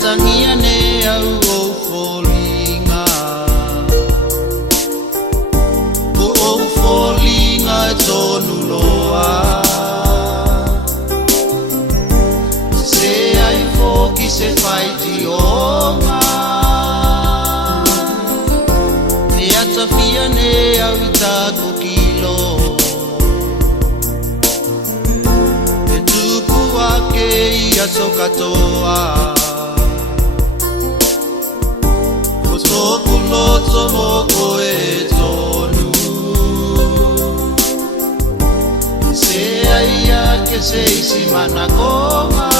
Tangia ne au o folinga o folinga tonu loa se ai foki se fai ti onga ne atafia ne au taku kilo e tupu ake ia sokatoa Sokuloto moko e tonu Se aia ke se isi manakonga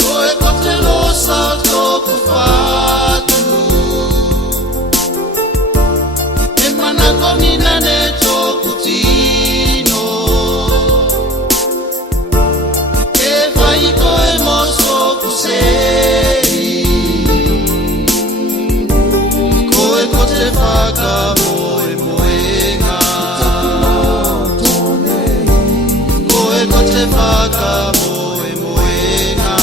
Koe kote losa toku fatu E manakoni nane toku tino E vai koe moso kuse Faka moe moenga Koe kote faka moe moenga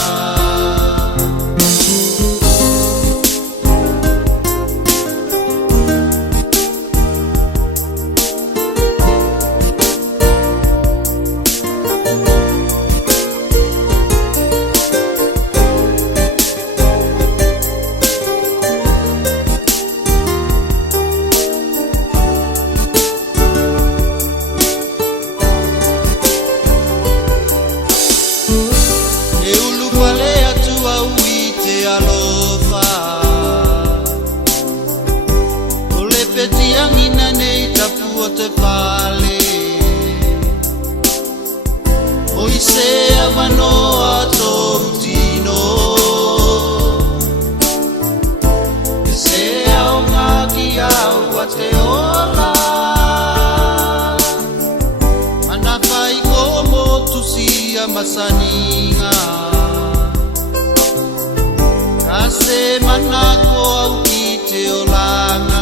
Te vale Oi se avano a tortino Se au ngaki au a te ola Mana fai como tu sia masaninga Kase manako au ki te olanga